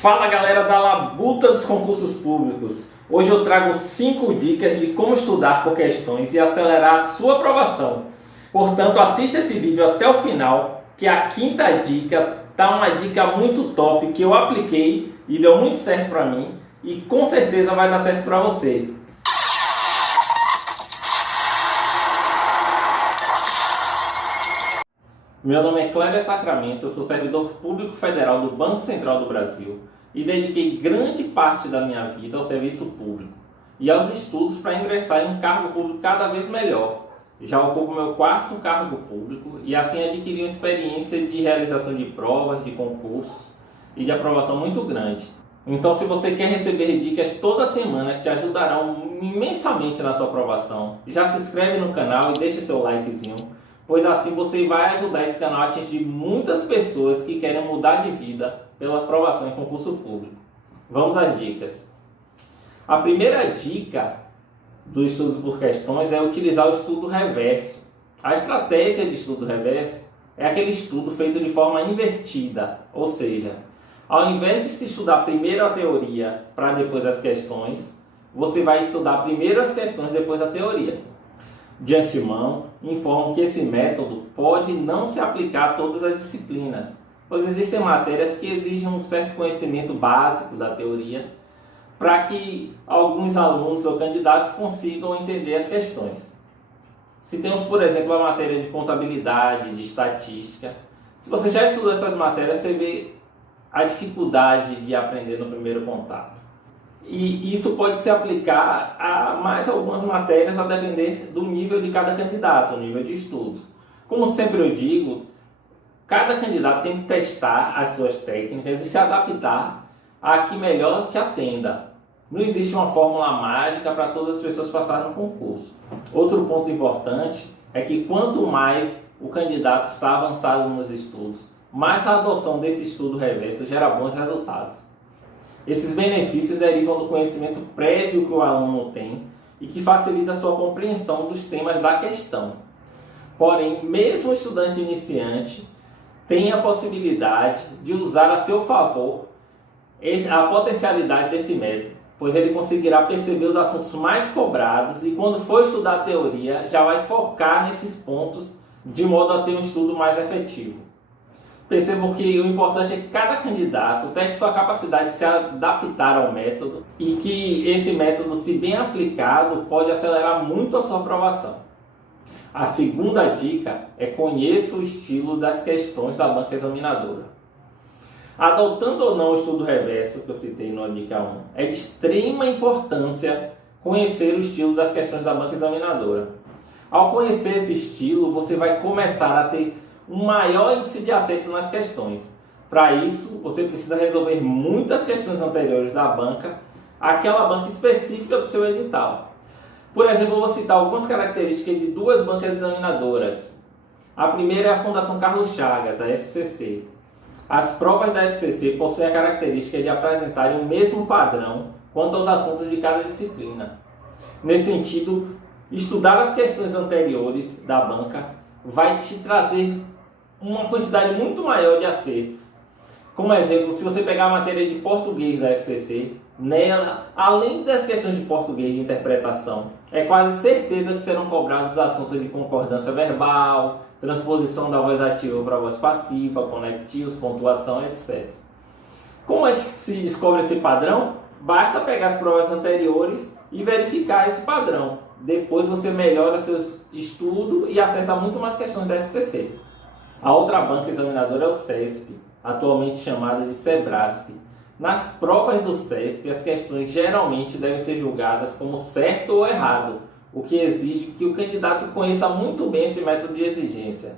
Fala galera da Labuta dos Concursos Públicos! Hoje eu trago 5 dicas de como estudar por questões e acelerar a sua aprovação. Portanto, assista esse vídeo até o final, que a quinta dica tá uma dica muito top que eu apliquei e deu muito certo para mim e com certeza vai dar certo para você. Meu nome é Kleber Sacramento, eu sou servidor público federal do Banco Central do Brasil e dediquei grande parte da minha vida ao serviço público e aos estudos para ingressar em um cargo público cada vez melhor. Já ocupo meu 4º cargo público e assim adquiri uma experiência de realização de provas, de concursos e de aprovação muito grande. Então, se você quer receber dicas toda semana que te ajudarão imensamente na sua aprovação, já se inscreve no canal e deixa seu likezinho, pois assim você vai ajudar esse canal a atingir muitas pessoas que querem mudar de vida pela aprovação em concurso público. Vamos às dicas. A primeira dica do estudo por questões é utilizar o estudo reverso. A estratégia de estudo reverso é aquele estudo feito de forma invertida, ou seja, ao invés de se estudar primeiro a teoria para depois as questões, você vai estudar primeiro as questões, depois a teoria. De antemão, informo que esse método pode não se aplicar a todas as disciplinas, pois existem matérias que exigem um certo conhecimento básico da teoria para que alguns alunos ou candidatos consigam entender as questões. Se temos, por exemplo, a matéria de contabilidade, de estatística, se você já estudou essas matérias, você vê a dificuldade de aprender no primeiro contato. E isso pode se aplicar a mais algumas matérias a depender do nível de cada candidato, o nível de estudos. Como sempre eu digo, cada candidato tem que testar as suas técnicas e se adaptar a que melhor te atenda. Não existe uma fórmula mágica para todas as pessoas passarem no concurso. Outro ponto importante é que quanto mais o candidato está avançado nos estudos, mais a adoção desse estudo reverso gera bons resultados. Esses benefícios derivam do conhecimento prévio que o aluno tem e que facilita a sua compreensão dos temas da questão. Porém, mesmo o estudante iniciante tem a possibilidade de usar a seu favor a potencialidade desse método, pois ele conseguirá perceber os assuntos mais cobrados e quando for estudar a teoria já vai focar nesses pontos de modo a ter um estudo mais efetivo. Percebam que o importante é que cada candidato teste sua capacidade de se adaptar ao método e que esse método, se bem aplicado, pode acelerar muito a sua aprovação. A segunda dica é conheça o estilo das questões da banca examinadora. Adotando ou não o estudo reverso que eu citei na dica 1, é de extrema importância conhecer o estilo das questões da banca examinadora. Ao conhecer esse estilo, você vai começar a ter um maior índice de acerto nas questões. Para isso, você precisa resolver muitas questões anteriores da banca, aquela banca específica do seu edital. Por exemplo, eu vou citar algumas características de 2 bancas examinadoras. A primeira é a Fundação Carlos Chagas, a FCC. As provas da FCC possuem a característica de apresentarem o mesmo padrão quanto aos assuntos de cada disciplina. Nesse sentido, estudar as questões anteriores da banca vai te trazer uma quantidade muito maior de acertos. Como exemplo, se você pegar a matéria de português da FCC, nela, além das questões de português de interpretação, é quase certeza que serão cobrados os assuntos de concordância verbal, transposição da voz ativa para a voz passiva, conectivos, pontuação, etc. Como é que se descobre esse padrão? Basta pegar as provas anteriores e verificar esse padrão. Depois você melhora seu estudo e acerta muito mais questões da FCC. A outra banca examinadora é o CESP, atualmente chamada de SEBRASP. Nas provas do CESP, as questões geralmente devem ser julgadas como certo ou errado, o que exige que o candidato conheça muito bem esse método de exigência.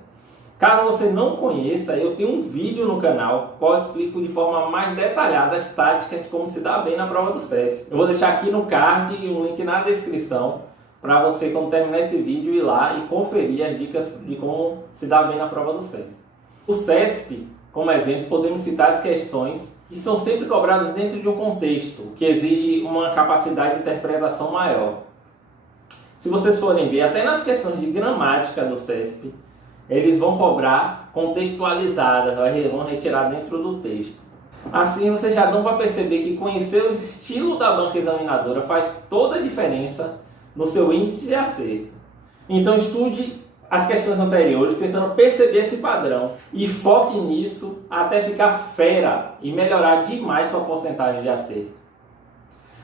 Caso você não conheça, eu tenho um vídeo no canal, qual eu explico de forma mais detalhada as táticas de como se dar bem na prova do CESP. Eu vou deixar aqui no card e um link na descrição, para você, quando terminar esse vídeo, ir lá e conferir as dicas de como se dar bem na prova do CESP. O CESP, como exemplo, podemos citar as questões que são sempre cobradas dentro de um contexto, que exige uma capacidade de interpretação maior. Se vocês forem ver, até nas questões de gramática do CESP, eles vão cobrar contextualizadas, vão retirar dentro do texto. Assim vocês já dão para perceber que conhecer o estilo da banca examinadora faz toda a diferença no seu índice de acerto. Então estude as questões anteriores, tentando perceber esse padrão e foque nisso até ficar fera e melhorar demais sua porcentagem de acerto.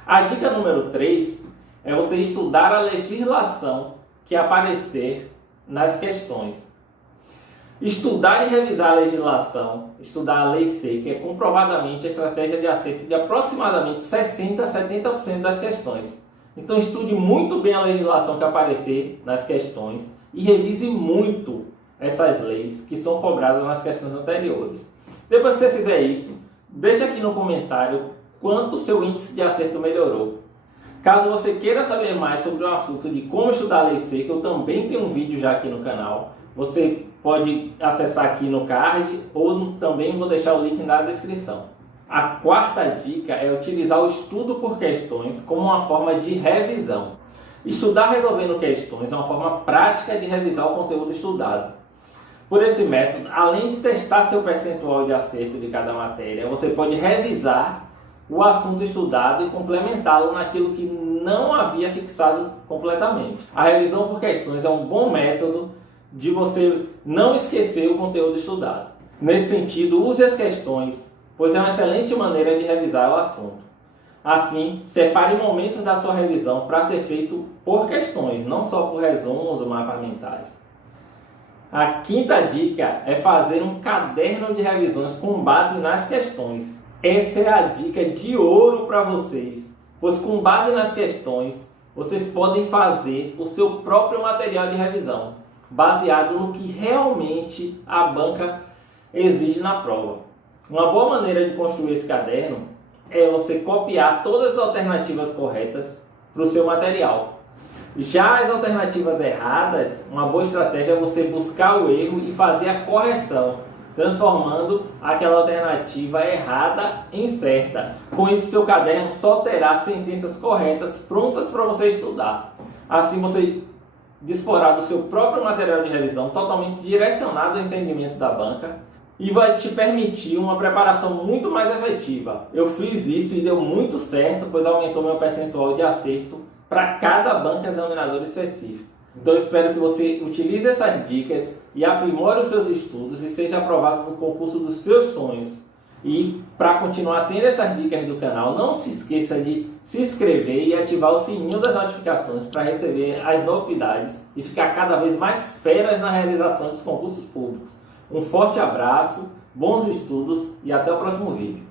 A dica número 3 é você estudar a legislação que aparecer nas questões. Estudar e revisar a legislação, estudar a Lei Seca, é comprovadamente a estratégia de acerto de aproximadamente 60% a 70% das questões. Então estude muito bem a legislação que aparecer nas questões e revise muito essas leis que são cobradas nas questões anteriores. Depois que você fizer isso, deixa aqui no comentário quanto o seu índice de acerto melhorou. Caso você queira saber mais sobre o assunto de como estudar a Lei Seca, eu também tenho um vídeo já aqui no canal. Você pode acessar aqui no card ou também vou deixar o link na descrição. A 4ª dica é utilizar o estudo por questões como uma forma de revisão. Estudar resolvendo questões é uma forma prática de revisar o conteúdo estudado. Por esse método, além de testar seu percentual de acerto de cada matéria, você pode revisar o assunto estudado e complementá-lo naquilo que não havia fixado completamente. A revisão por questões é um bom método de você não esquecer o conteúdo estudado. Nesse sentido, use as questões, pois é uma excelente maneira de revisar o assunto. Assim, separe momentos da sua revisão para ser feito por questões, não só por resumos ou mapas mentais. A 5ª dica é fazer um caderno de revisões com base nas questões. Essa é a dica de ouro para vocês, pois com base nas questões, vocês podem fazer o seu próprio material de revisão, baseado no que realmente a banca exige na prova. Uma boa maneira de construir esse caderno é você copiar todas as alternativas corretas para o seu material. Já as alternativas erradas, uma boa estratégia é você buscar o erro e fazer a correção, transformando aquela alternativa errada em certa. Com isso, seu caderno só terá sentenças corretas prontas para você estudar. Assim você disporá do seu próprio material de revisão totalmente direcionado ao entendimento da banca e vai te permitir uma preparação muito mais efetiva. Eu fiz isso e deu muito certo, pois aumentou meu percentual de acerto para cada banca examinadora específico. Então eu espero que você utilize essas dicas e aprimore os seus estudos e seja aprovado no concurso dos seus sonhos. E para continuar tendo essas dicas do canal, não se esqueça de se inscrever e ativar o sininho das notificações para receber as novidades e ficar cada vez mais feras na realização dos concursos públicos. Um forte abraço, bons estudos e até o próximo vídeo.